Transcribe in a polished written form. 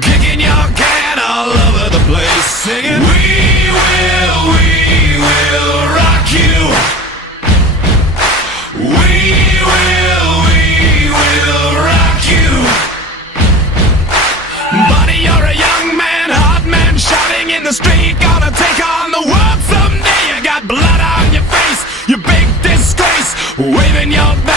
kicking your can all over the place, singing, we will rock you. We will rock you. Buddy, you're a young man, hot man, shouting in the street, gonna take on the world someday. You got blood on your face, you big disgrace, waving your back